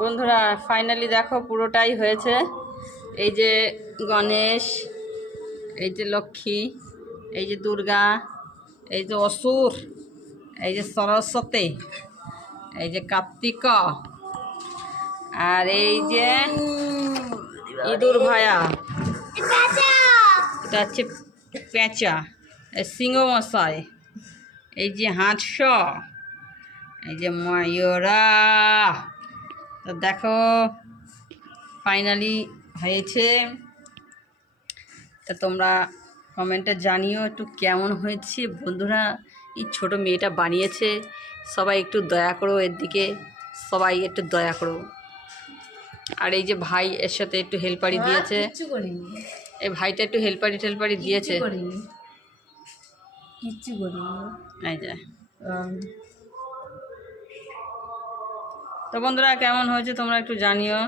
বন্ধুরা ফাইনালি দেখো পুরোটাই হয়েছে। এই যে গণেশ, এই যে লক্ষ্মী, এই যে দুর্গা, এই যে অসুর, এই যে সরস্বতী, এই যে কার্তিক, আর এই যে ইঁদুর ভায়া, এটা হচ্ছে পেঁচা, সিংহ মশাই, এই যে হাঁস, এই যে ময়ূরা। তো দেখো ফাইনালি হয়েছে। তা তোমরা কমেন্টে জানিও একটু কেমন হয়েছে। বন্ধুরা এই ছোটো মেয়েটা বানিয়েছে, সবাই একটু দয়া করো এর দিকে, সবাই একটু দয়া করো। আর এই যে ভাই এর সাথে একটু হেল্পারি দিয়েছে, এই ভাইটা একটু হেল্পারি দিয়েছে। কিচ্ছু করিনি। এই যে তো বন্ধুরা কেমন হয়েছে তোমরা একটু জানিও।